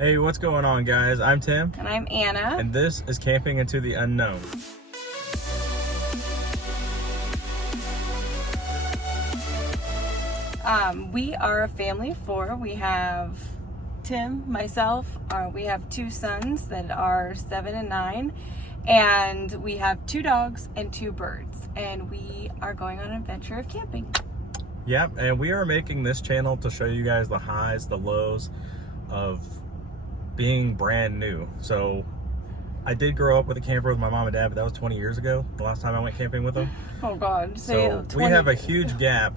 Hey, what's going on, guys? I'm Tim. And I'm Anna. And this is Camping into the Unknown. We are a family of four. We have Tim, myself, we have two sons that are 7 and 9, and we have 2 dogs and 2 birds. And we are going on an adventure of camping. Yep, and we are making this channel to show you guys the highs, the lows of being brand new. So I did grow up with a camper with my mom and dad, but that was 20 years ago, the last time I went camping with them. Oh God. So we have a huge gap.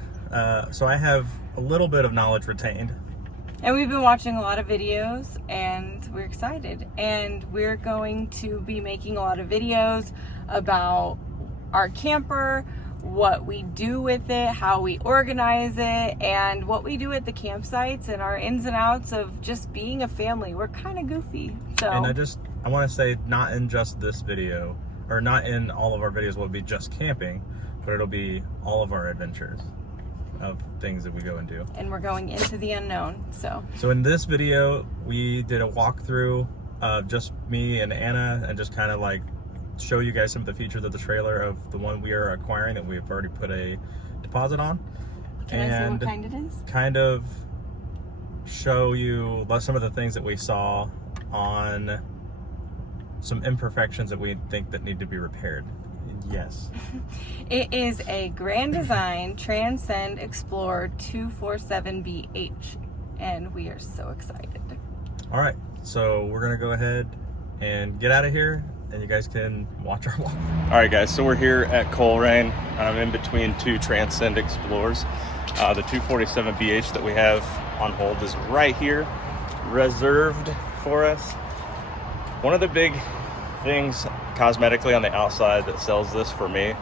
So I have a little bit of knowledge retained. And we've been watching a lot of videos and we're excited. And we're going to be making a lot of videos about our camper, what we do with it, how we organize it, and what we do at the campsites, and our ins and outs of just being a family. We're kind of goofy. So. And I want to say, not in just this video, or not in all of our videos will be just camping, but it'll be all of our adventures of things that we go and do. And we're going into the unknown, so. So in this video, we did a walkthrough of just me and Anna, and just kind of like show you guys some of the features of the trailer of the one we are acquiring that we've already put a deposit on. Can I see what kind it is? Kind of show you some of the things that we saw on some imperfections that we think that need to be repaired. Yes. It is a Grand Design Transcend Xplor 247BH, and we are so excited. All right, so we're gonna go ahead and get out of here, and you guys can watch our walk. All right, guys, so we're here at Coleraine. I'm in between 2 Transcend Xplors. The 247BH that we have on hold is right here, reserved for us. One of the big things cosmetically on the outside that sells this for me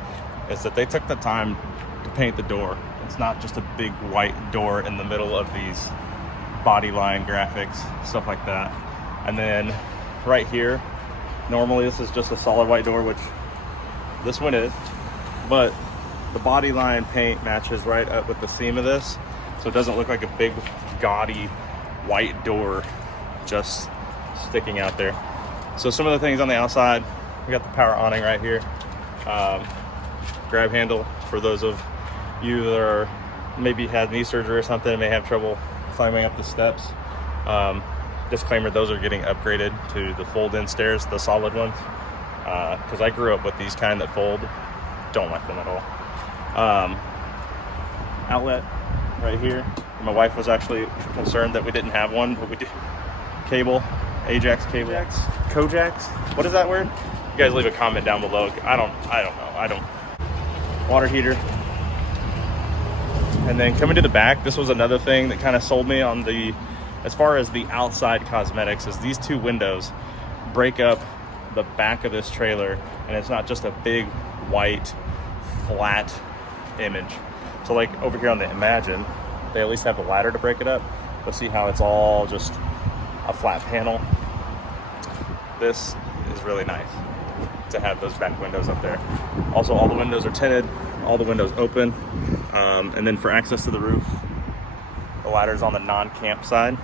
is that they took the time to paint the door. It's not just a big white door in the middle of these body line graphics, stuff like that. And then right here, normally this is just a solid white door, which this one is, but the body line paint matches right up with the seam of this, so it doesn't look like a big gaudy white door just sticking out there. So some of the things on the outside, we got the power awning right here, grab handle for those of you that are maybe had knee surgery or something and may have trouble climbing up the steps. Disclaimer, those are getting upgraded to the fold-in stairs, the solid ones, because I grew up with these kind that fold. Don't like them at all. Outlet right here. My wife was actually concerned that we didn't have one, but we do. Cable, Ajax cable. Kojax? What is that word? You guys leave a comment down below. I don't know. Water heater. And then coming to the back, this was another thing that kind of sold me on the, as far as the outside cosmetics, is these 2 windows break up the back of this trailer, and it's not just a big white flat image. So like over here on the Imagine, they at least have a ladder to break it up, but see how it's all just a flat panel. This is really nice to have those back windows up there. Also, all the windows are tinted, all the windows open, and then for access to the roof, the ladder's on the non-camp side.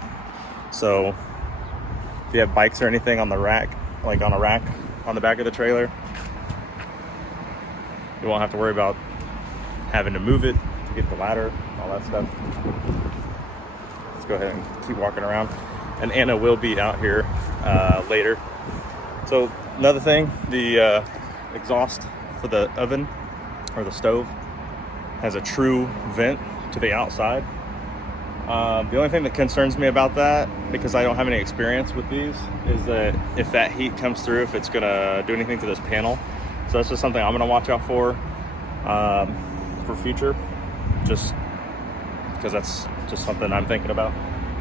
So if you have bikes or anything on the rack, like on a rack on the back of the trailer, you won't have to worry about having to move it to get the ladder, all that stuff. Let's go ahead and keep walking around. And Anna will be out here later. So another thing, the exhaust for the oven or the stove has a true vent to the outside. The only thing that concerns me about that, because I don't have any experience with these, is that if that heat comes through, if it's gonna do anything to this panel. So that's just something I'm gonna watch out for future, just because that's just something I'm thinking about.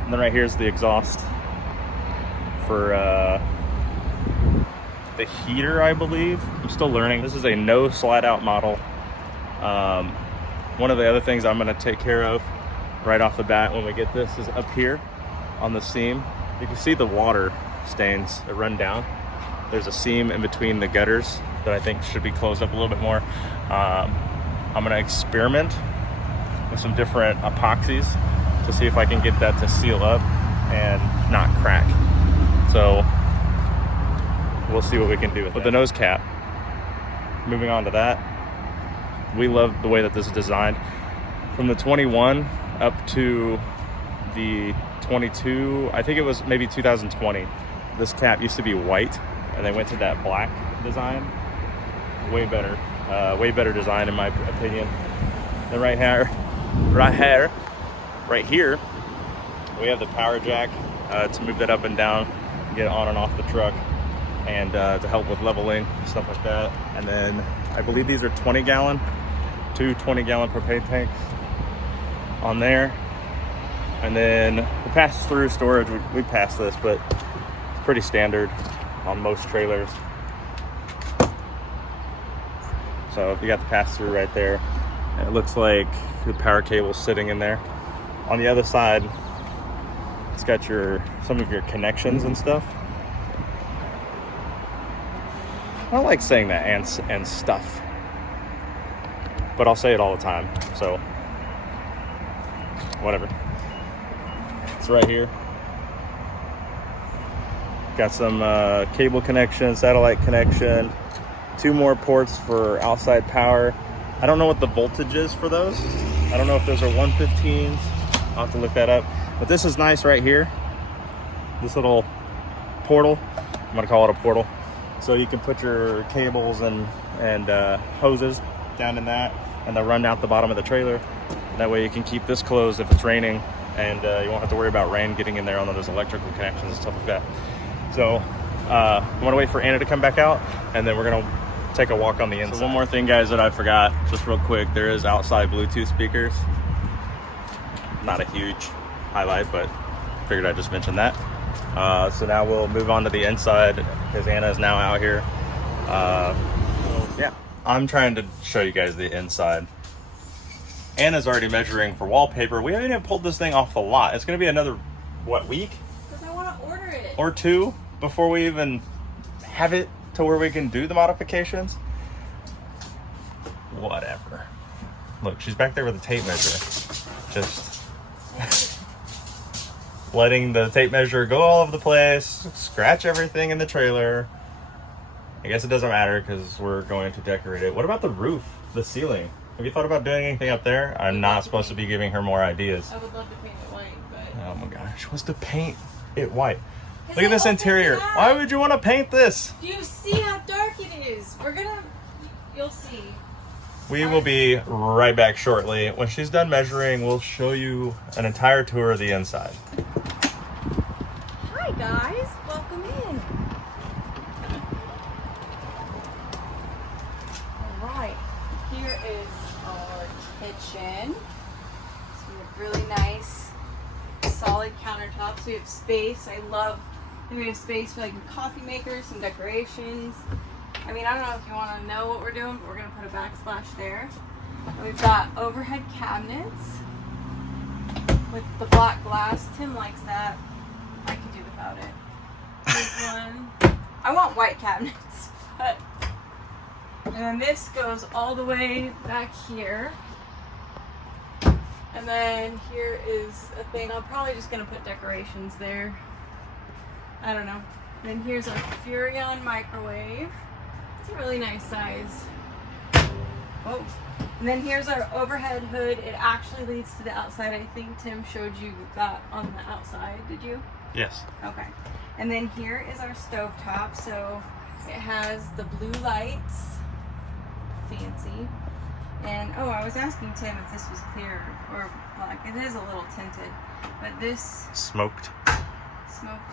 And then right here's the exhaust for the heater, I believe. I'm still learning. This is a no slide out model. One of the other things I'm gonna take care of right off the bat when we get this is up here on the seam. You can see the water stains that run down. There's a seam in between the gutters that I think should be closed up a little bit more. I'm gonna experiment with some different epoxies to see if I can get that to seal up and not crack. So we'll see what we can do with the nose cap. Moving on to that, we love the way that this is designed. From the 21 up to the 22, I think it was maybe 2020, this cap used to be white and they went to that black design. Way better design in my opinion. Then right here, we have the power jack to move that up and down, get it on and off the truck, and to help with leveling, stuff like that. And then I believe these are 20-gallon, two 20-gallon propane tanks on there. And then the pass-through storage, we passed this, but it's pretty standard on most trailers. So you got the pass-through right there. And it looks like the power cable sitting in there. On the other side, it's got some of your connections and stuff. I don't like saying that and stuff, but I'll say it all the time, so whatever. It's right here. Got some cable connection, satellite connection, 2 more ports for outside power. I don't know what the voltage is for those. I don't know if those are 115s. I'll have to look that up. But this is nice right here. This little portal, I'm gonna call it a portal. So you can put your cables and hoses down in that, and they'll run out the bottom of the trailer. That way you can keep this closed if it's raining, and you won't have to worry about rain getting in there on those electrical connections and stuff like that. So I'm gonna wait for Anna to come back out, and then we're gonna take a walk on the inside. So one more thing, guys, that I forgot, just real quick, there is outside Bluetooth speakers. Not a huge highlight, but figured I'd just mention that. So now we'll move on to the inside because Anna is now out here. Yeah, I'm trying to show you guys the inside. Anna's already measuring for wallpaper. We haven't even pulled this thing off the lot. It's gonna be another, what, week? Because I want to order it. Or 2 before we even have it to where we can do the modifications. Whatever. Look, she's back there with a tape measure. Just letting the tape measure go all over the place, scratch everything in the trailer. I guess it doesn't matter because we're going to decorate it. What about the roof, the ceiling? Have you thought about doing anything up there? I'm not supposed to be giving her more ideas. I would love to paint it white, but... Oh my gosh, what's to paint it white? Look at this interior. Why would you want to paint this? Do you see how dark it is? You'll see. We will be right back shortly. When she's done measuring, we'll show you an entire tour of the inside. Hi guys, welcome in. All right, here is our kitchen. So we have really nice, solid countertops. We have space. We have space for like a coffee maker, some decorations. I mean, I don't know if you want to know what we're doing, but we're going to put a backsplash there. And we've got overhead cabinets with the black glass. Tim likes that. I can do without it. Here's one. I want white cabinets. But... And then this goes all the way back here. And then here is a thing. I'm probably just going to put decorations there. I don't know. Then here's our Furrion microwave. It's a really nice size. Oh. And then here's our overhead hood. It actually leads to the outside. I think Tim showed you that on the outside. Did you? Yes. Okay. And then here is our stovetop. So it has the blue lights. Fancy. And oh, I was asking Tim if this was clear or black. It is a little tinted. But this... Smoked.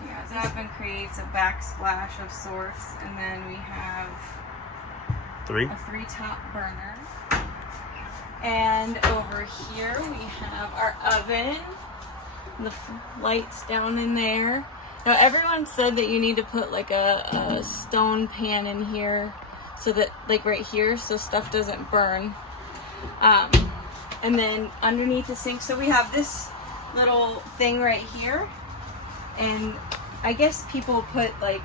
Yeah, this oven creates a backsplash of sorts, and then we have a 3-top burner. And over here we have our oven, the lights down in there. Now everyone said that you need to put like a stone pan in here, so that like right here, so stuff doesn't burn. And then underneath the sink, so we have this little thing right here. And I guess people put like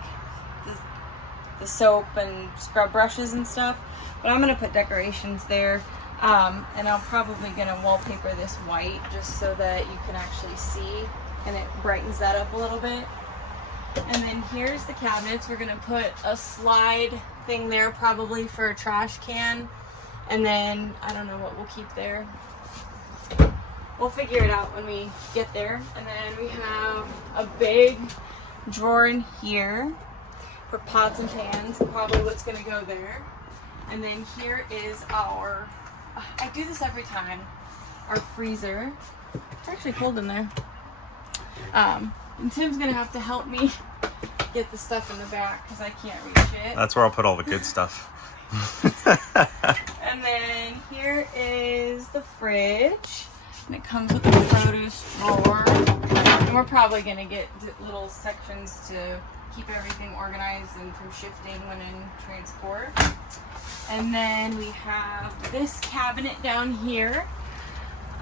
the soap and scrub brushes and stuff, but I'm gonna put decorations there, and I'm probably gonna wallpaper this white just so that you can actually see, and it brightens that up a little bit. And then here's the cabinets. We're gonna put a slide thing there, probably for a trash can. And then, I don't know what we'll keep there. We'll figure it out when we get there. And then we have a big drawer in here for pots and pans, probably what's gonna go there. And then here is our, I do this every time, our freezer. It's actually cold in there. And Tim's gonna have to help me get the stuff in the back because I can't reach it. That's where I'll put all the good stuff. And then here is the fridge. And it comes with a produce drawer. And we're probably gonna get little sections to keep everything organized and from shifting when in transport. And then we have this cabinet down here.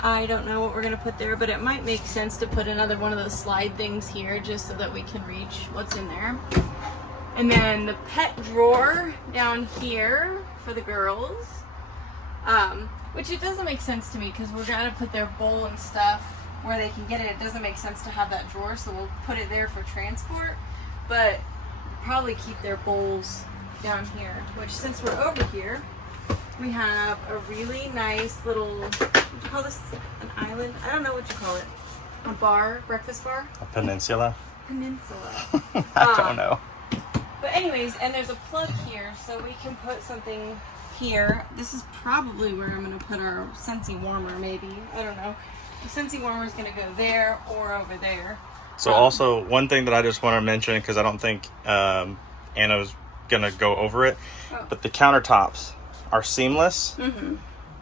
I don't know what we're gonna put there, but it might make sense to put another one of those slide things here just so that we can reach what's in there. And then the pet drawer down here for the girls, which it doesn't make sense to me because we're gonna put their bowl and stuff where they can get it. It doesn't make sense to have that drawer, so we'll put it there for transport, but probably keep their bowls down here, which since we're over here, we have a really nice little, what do you call this? An island? I don't know what you call it. A bar, breakfast bar? A peninsula? Peninsula. I don't know. But anyways, and there's a plug here, so we can put something here. This is probably where I'm going to put our Scentsy warmer, maybe. I don't know. The Scentsy warmer is going to go there or over there. So also, one thing that I just want to mention, because I don't think Anna's going to go over it, but the countertops are seamless. Mm-hmm.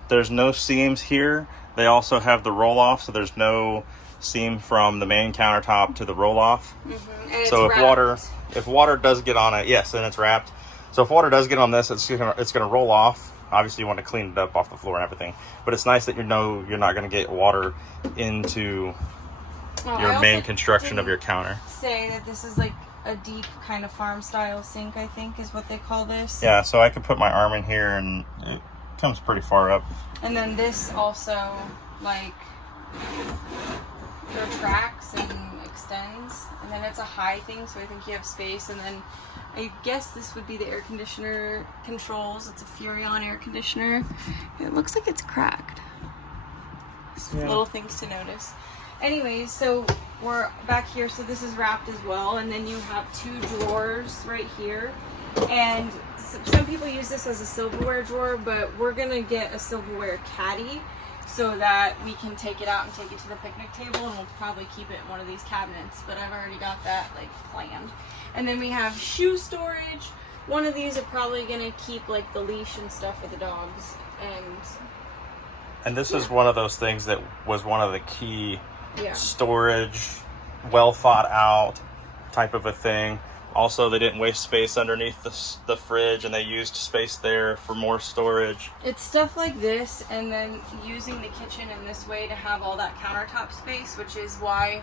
There's no seams here. They also have the roll-off, so there's no seam from the main countertop to the roll-off. Mm-hmm. So if water does get on it, yes, then it's wrapped. So if water does get on this, it's gonna roll off. Obviously, you want to clean it up off the floor and everything. But it's nice that you know you're not gonna get water into your main construction of your counter. Say that this is like a deep kind of farm style sink, I think is what they call this. Yeah, so I could put my arm in here and it comes pretty far up. And then this also like retracts and extends, and then it's a high thing, so I think you have space. And then I guess this would be the air conditioner controls. It's a Furrion air conditioner. It looks like it's cracked. Yeah. Little things to notice. Anyways, so we're back here, so this is wrapped as well, and then you have two drawers right here. And some people use this as a silverware drawer, but we're gonna get a silverware caddy so that we can take it out and take it to the picnic table, and we'll probably keep it in one of these cabinets, but I've already got that like planned. And then we have shoe storage. One of these are probably gonna keep like the leash and stuff for the dogs. And this is one of those things that was one of the key storage, well thought out type of a thing. Also, they didn't waste space underneath the fridge, and they used space there for more storage. It's stuff like this, and then using the kitchen in this way to have all that countertop space, which is why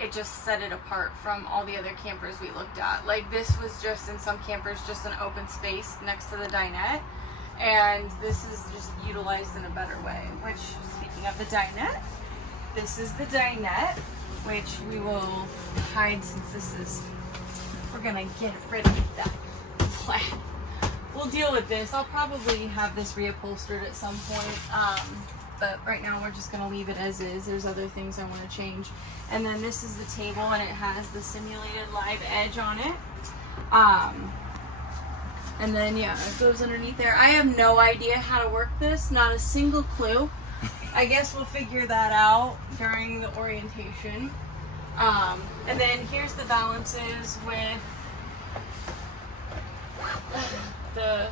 it just set it apart from all the other campers we looked at. Like, this was just, in some campers, just an open space next to the dinette, and this is just utilized in a better way. Which, speaking of the dinette, this is the dinette, which we will hide since this is... We're gonna get rid of that plaid. We'll deal with this. I'll probably have this reupholstered at some point, but right now we're just gonna leave it as is. There's other things I want to change. And then this is the table, and it has the simulated live edge on it. And then yeah, it goes underneath there. I have no idea how to work this, not a single clue. I guess we'll figure that out during the orientation. And then here's the balances with the,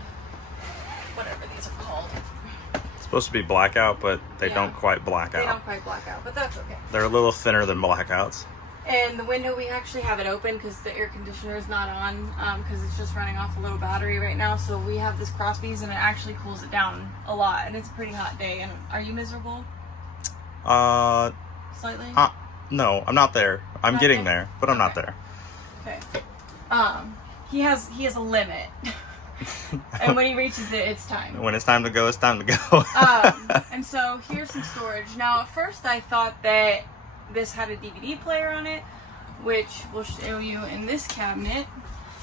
whatever these are called. It's supposed to be blackout, but they don't quite black out. They don't quite black out, but that's okay. They're a little thinner than blackouts. And the window, we actually have it open because the air conditioner is not on, because it's just running off a little battery right now. So we have this cross piece, and it actually cools it down a lot. And it's a pretty hot day. And are you miserable? Slightly? No, I'm not there. I'm getting there, but I'm not there. Okay. He has a limit. And when he reaches it, it's time. When it's time to go, it's time to go. And so here's some storage. Now, at first I thought that this had a DVD player on it. which we'll show you in this cabinet,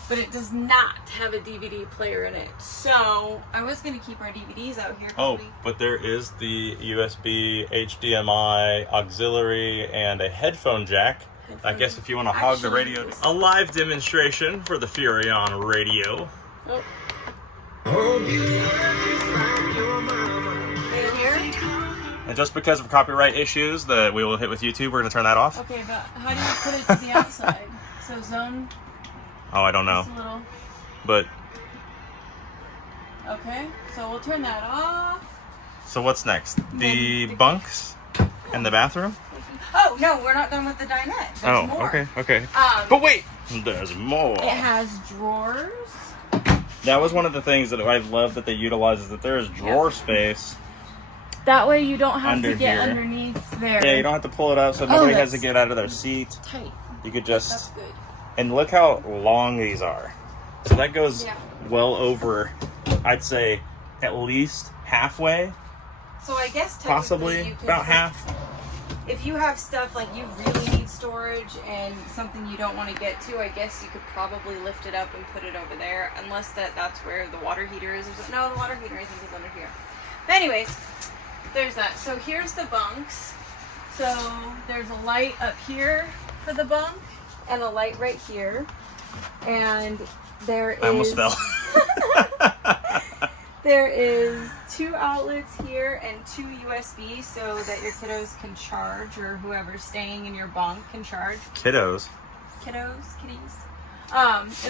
but it does not have a DVD player in it. So I was gonna keep our DVDs out here. Oh, but there is the USB, HDMI, auxiliary, and a headphone jack. I guess if you want to hog the radio. A live demonstration for the Furion radio. Oh. And just because of copyright issues that we will hit with YouTube, we're going to turn that off. Okay, but how do you put it to the outside? So zone? Oh, I don't know. Just a little. But. Okay, so we'll turn that off. So what's next? The bunks and the bathroom? Oh, no, we're not done with the dinette. There's more. Okay. But wait, there's more. It has drawers. That was one of the things that I love that they utilize, is that there is drawer space. That way you don't have to get here. underneath there. Yeah, you don't have to pull it up, so nobody has to get out of their seat. Tight. You could just... That's good. And look how long these are. So that goes well over, I'd say, at least halfway. So I guess possibly you can about half. If you have stuff like you really need storage and something you don't want to get to, I guess you could probably lift it up and put it over there, unless that's where the water heater is. No, the water heater I think is under here. But anyways, there's that. So here's the bunks. So there's a light up here for the bunk and a light right here. And there is... I almost fell. There is 2 outlets here and 2 USB so that your kiddos can charge, or whoever's staying in your bunk can charge. Kitties. And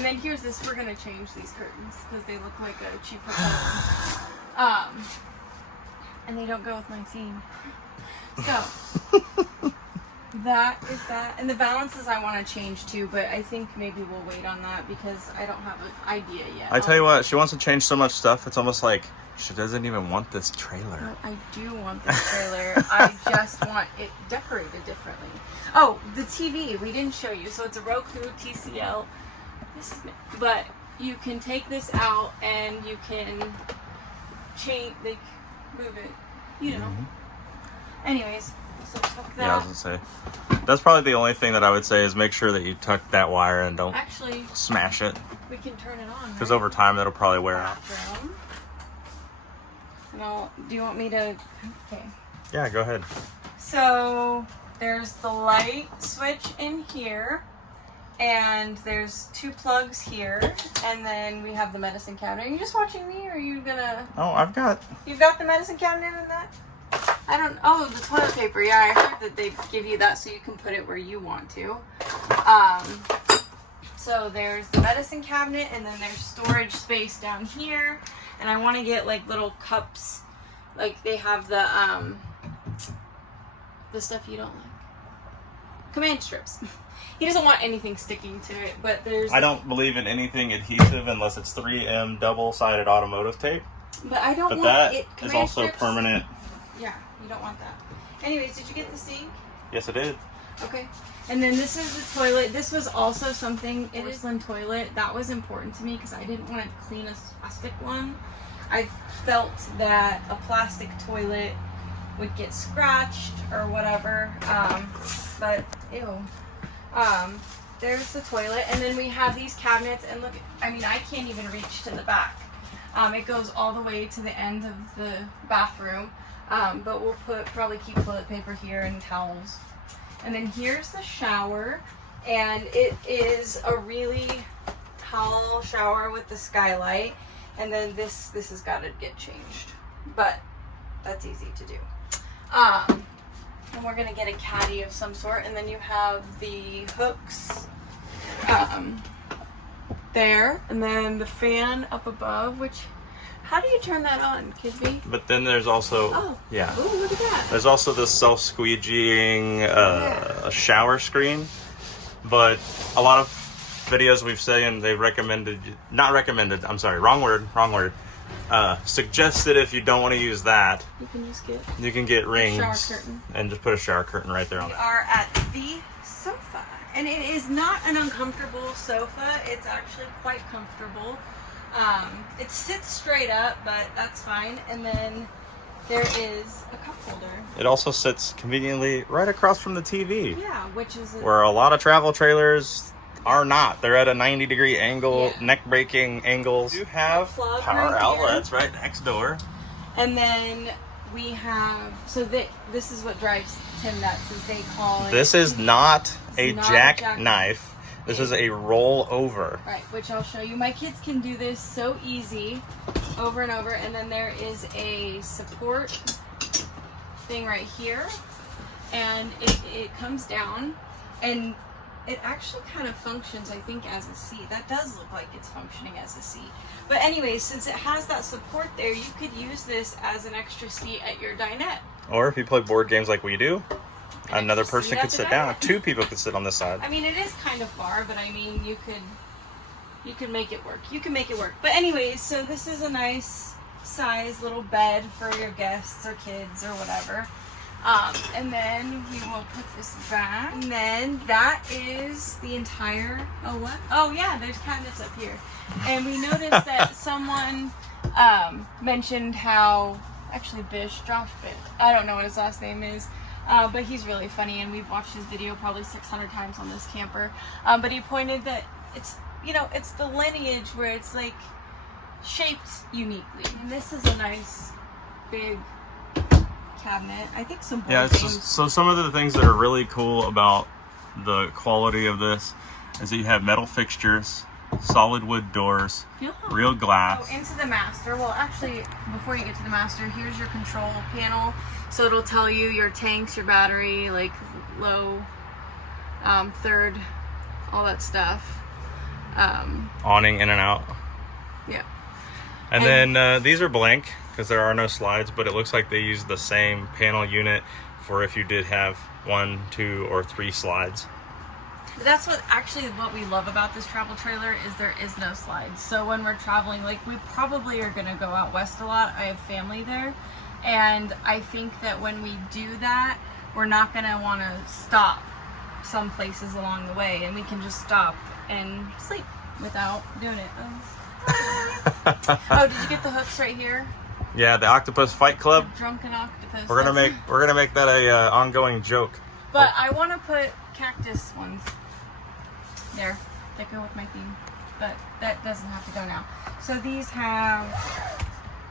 then here's this. We're gonna change these curtains because they look like a cheaper curtain. And they don't go with my theme. So that is that. And the balances I want to change too, but I think maybe we'll wait on that because I don't have an idea yet. I tell you what, she wants to change so much stuff. It's almost like she doesn't even want this trailer. No, I do want this trailer. I just want it decorated differently. Oh, the TV we didn't show you. So it's a Roku TCL. This is, but you can take this out and you can change, like, move it. You know. Anyways. So tuck that. Yeah, I was gonna say. That's probably the only thing that I would say is make sure that you tuck that wire and don't actually smash it. We can turn it on. Because over time it'll probably wear out. No, do you want me to? Okay. Yeah, go ahead. So there's the light switch in here, and there's 2 plugs here, and then we have the medicine cabinet. Are you just watching me, or are you gonna? Oh, You've got the medicine cabinet in that? I don't. Oh, the toilet paper. Yeah, I heard that they give you that so you can put it where you want to. So there's the medicine cabinet, and then there's storage space down here. And I want to get like little cups, like they have the stuff you don't like. Command strips. He doesn't want anything sticking to it, but there's. I don't believe in anything adhesive unless it's 3M double-sided automotive tape. But I don't want that it. Is also strips. Permanent. Yeah, you don't want that. Anyways, did you get the sink? Yes, I did. Okay. And then this is the toilet. This was also something, porcelain toilet. That was important to me because I didn't want to clean a plastic one. I felt that a plastic toilet would get scratched or whatever. But, ew. There's the toilet. And then we have these cabinets. And look, I mean, I can't even reach to the back. It goes all the way to the end of the bathroom. But we'll probably keep toilet paper here and towels. And then here's the shower, and it is a really tall shower with the skylight. And then this has got to get changed, but that's easy to do. And we're gonna get a caddy of some sort, and then you have the hooks there, and then the fan up above, which. How do you turn that on, Kidby? But then there's also, Ooh, look at that. There's also this self-squeegeeing shower screen. But a lot of videos we've seen, they've suggested if you don't want to use that, you can get rings and just put a shower curtain right there on it. We are at the sofa, and it is not an uncomfortable sofa. It's actually quite comfortable. It sits straight up, but that's fine. And then there is a cup holder. It also sits conveniently right across from the TV. Yeah, which is where a lot of travel trailers are not. They're at a 90-degree angle, Yeah. neck breaking angles. You have power outlets right next door. And then we have, so this is what drives Tim nuts, is they call it. This is not a jackknife. This is a roll over. Right, which I'll show you. My kids can do this so easy over and over. And then there is a support thing right here. And it comes down and it actually kind of functions, I think, as a seat. That does look like it's functioning as a seat. But anyways, since it has that support there, you could use this as an extra seat at your dinette. Or if you play board games like we do, another person could sit down. 2 people could sit on this side. I mean, it is kind of far, but I mean, you could make it work. You can make it work. But anyways, so this is a nice size little bed for your guests or kids or whatever. And then we will put this back. And then that is the entire, oh what? Oh yeah, there's cabinets up here. And we noticed that someone mentioned how, actually Josh Bish, I don't know what his last name is, but he's really funny and we've watched his video probably 600 times on this camper. But he pointed that it's, you know, it's the lineage where it's like shaped uniquely. And this is a nice big cabinet. I think some board it's games. just, so some of the things that are really cool about the quality of this is that you have metal fixtures, solid wood doors, real glass. Oh, into the master. Well, actually, before you get to the master, here's your control panel. So it'll tell you your tanks, your battery, like low, third, all that stuff. Awning in and out. Yeah. And then these are blank because there are no slides, but it looks like they use the same panel unit for if you did have 1, 2, or 3 slides. That's what we love about this travel trailer is there is no slides. So when we're traveling, like we probably are going to go out west a lot. I have family there. And I think that when we do that, we're not going to want to stop some places along the way. And we can just stop and sleep without doing it. Oh, did you get the hooks right here? Yeah, the Octopus Fight Club. The drunken octopus. We're gonna make that a ongoing joke. But I want to put cactus ones there that go with my theme, but that doesn't have to go now. So these have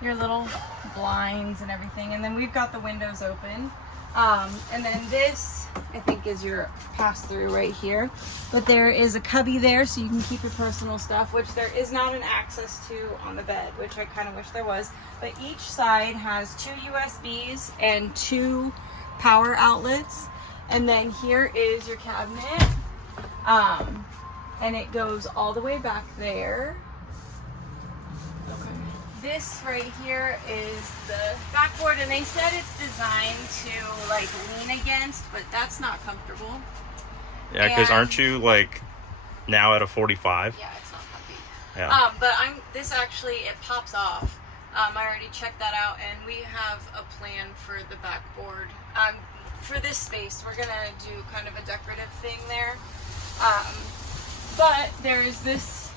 your little blinds and everything, and then we've got the windows open. And then this, I think, is your pass-through right here. But there is a cubby there so you can keep your personal stuff, which there is not an access to on the bed, which I kind of wish there was. But each side has 2 USBs and 2 power outlets. And then here is your cabinet. And it goes all the way back there. This right here is the backboard, and they said it's designed to like lean against, but that's not comfortable. Yeah, because aren't you like now at a 45? Yeah, it's not comfy. Yeah. But this actually, it pops off. I already checked that out, and we have a plan for the backboard. For this space, we're gonna do kind of a decorative thing there. But there is this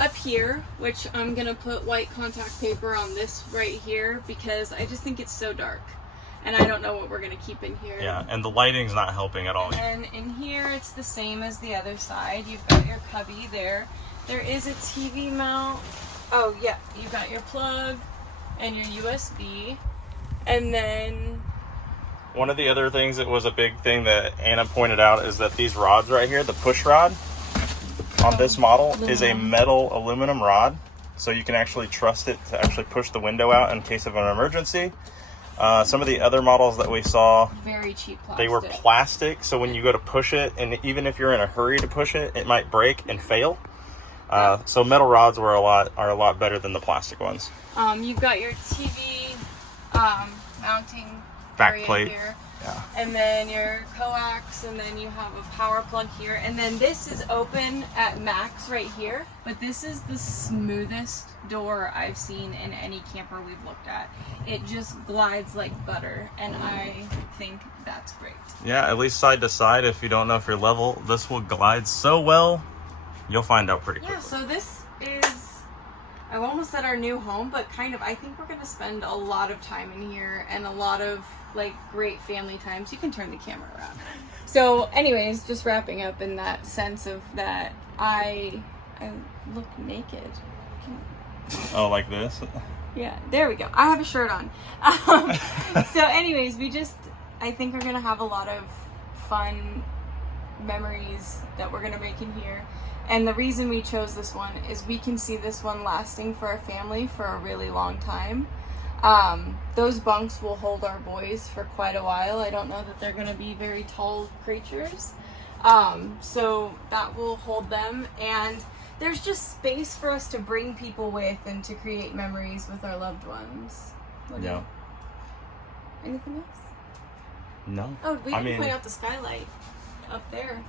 up here, which I'm gonna put white contact paper on this right here because I just think it's so dark and I don't know what we're gonna keep in here. Yeah, and the lighting's not helping at all. And in here it's the same as the other side. You've got your cubby there. There is a TV mount. Oh yeah, you've got your plug and your USB. And then one of the other things that was a big thing that Anna pointed out is that these rods right here, the push rod on this model is a metal aluminum rod, so you can actually trust it to actually push the window out in case of an emergency. Some of the other models that we saw, very cheap plastic. They were plastic, so when you go to push it, and even if you're in a hurry to push it, it might break and fail. So metal rods are a lot better than the plastic ones. You've got your TV mounting back plate here. Yeah. And then your coax, and then you have a power plug here. And then this is open at max right here. But this is the smoothest door I've seen in any camper we've looked at. It just glides like butter, and I think that's great. Yeah, at least side to side, if you don't know if you're level, this will glide so well, you'll find out pretty quickly. Yeah, so this is I almost said our new home, but kind of, I think we're going to spend a lot of time in here and a lot of like great family times. You can turn the camera around. So anyways, just wrapping up in that sense of that I look naked. Oh, like this? Yeah, there we go. I have a shirt on. So anyways, I think we're going to have a lot of fun memories that we're going to make in here. And the reason we chose this one is we can see this one lasting for our family for a really long time. Those bunks will hold our boys for quite a while. I don't know that they're going to be very tall creatures. So that will hold them. And there's just space for us to bring people with and to create memories with our loved ones. Yeah. Anything else? No. Oh, we didn't point out the skylight up there.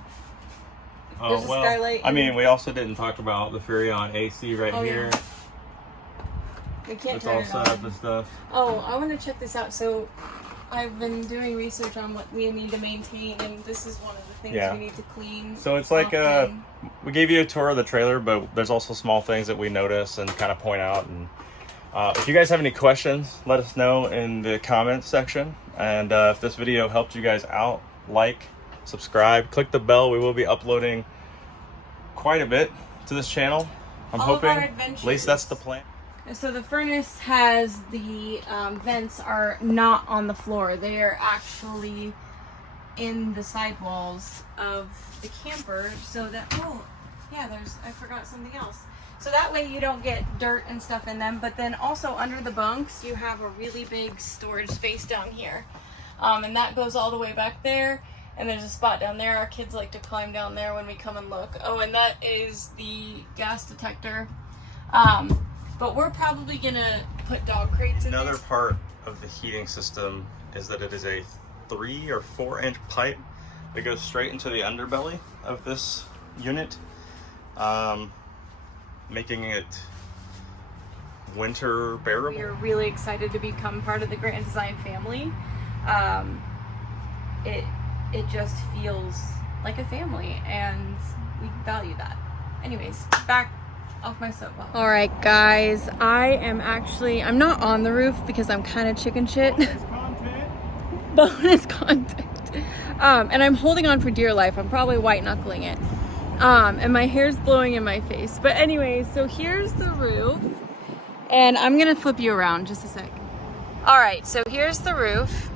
Oh, well, I mean, we also didn't talk about the Furrion AC right here. Yeah. We can't It's turn all it set on. up and stuff. Oh, I want to check this out. So I've been doing research on what we need to maintain, and this is one of the things we need to clean. So it's like we gave you a tour of the trailer, but there's also small things that we notice and kind of point out. And if you guys have any questions, let us know in the comments section. And if this video helped you guys out, like, subscribe, click the bell. We will be uploading quite a bit to this channel. I'm hoping, at least that's the plan. So the furnace has the vents are not on the floor. They are actually in the sidewalls of the camper, so that, oh yeah, I forgot something else. So that way you don't get dirt and stuff in them, but then also under the bunks you have a really big storage space down here. And that goes all the way back there. And there's a spot down there. Our kids like to climb down there when we come and look. Oh, and that is the gas detector. But we're probably gonna put dog crates in Another this. part of the heating system is that it is a 3 or 4 inch pipe that goes straight into the underbelly of this unit, making it winter bearable. We are really excited to become part of the Grand Design family. It just feels like a family, and we value that. Anyways, back off my soapbox. All right, guys, I'm not on the roof because I'm kind of chicken shit. Bonus content. And I'm holding on for dear life. I'm probably white knuckling it. And my hair's blowing in my face. But anyways, so here's the roof, and I'm gonna flip you around just a sec. All right, so here's the roof.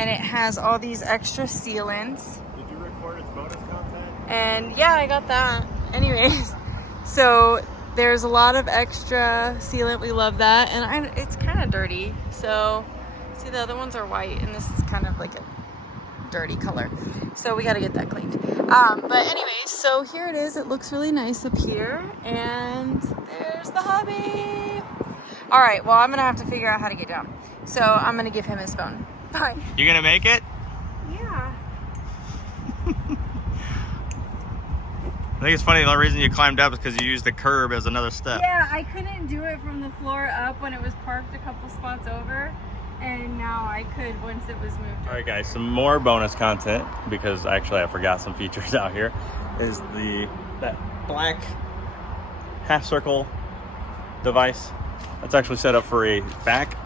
And it has all these extra sealants. Did you record its bonus content? And yeah, I got that. Anyways, so there's a lot of extra sealant. We love that. And it's kind of dirty. So see, the other ones are white, and this is kind of like a dirty color. So we got to get that cleaned. But anyways, so here it is. It looks really nice up here. And there's the hubby. All right, well, I'm going to have to figure out how to get down. So I'm going to give him his phone. Bye. You gonna make it? Yeah. I think it's funny, the only reason you climbed up is because you used the curb as another step. Yeah, I couldn't do it from the floor up when it was parked a couple spots over, and now I could once it was moved. All right, guys, some more bonus content, because actually I forgot some features out here, is that black half circle device. That's actually set up for a back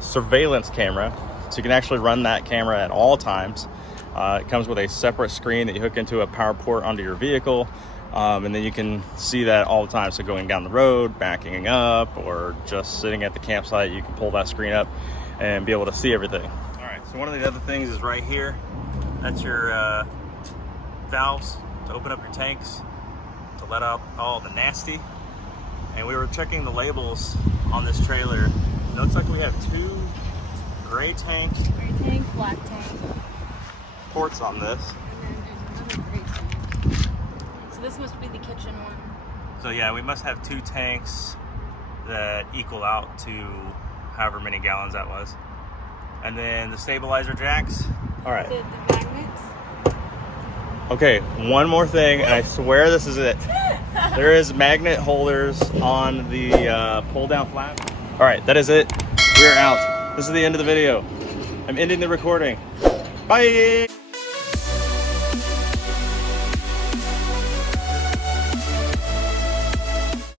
surveillance camera, so you can actually run that camera at all times. It comes with a separate screen that you hook into a power port onto your vehicle, and then you can see that all the time. So going down the road, backing up, or just sitting at the campsite, you can pull that screen up and be able to see everything. All right, so one of the other things is right here. That's your valves to open up your tanks to let out all the nasty. And we were checking the labels on this trailer. It looks like we have 2 gray tanks. Gray tank, black tank. Ports on this. And then there's another gray tank. So this must be the kitchen one. So yeah, we must have 2 tanks that equal out to however many gallons that was. And then the stabilizer jacks. All right. The magnets. Okay, one more thing, and I swear this is it. There is magnet holders on the pull down flap. All right, that is it. We're out. This is the end of the video. I'm ending the recording. Bye.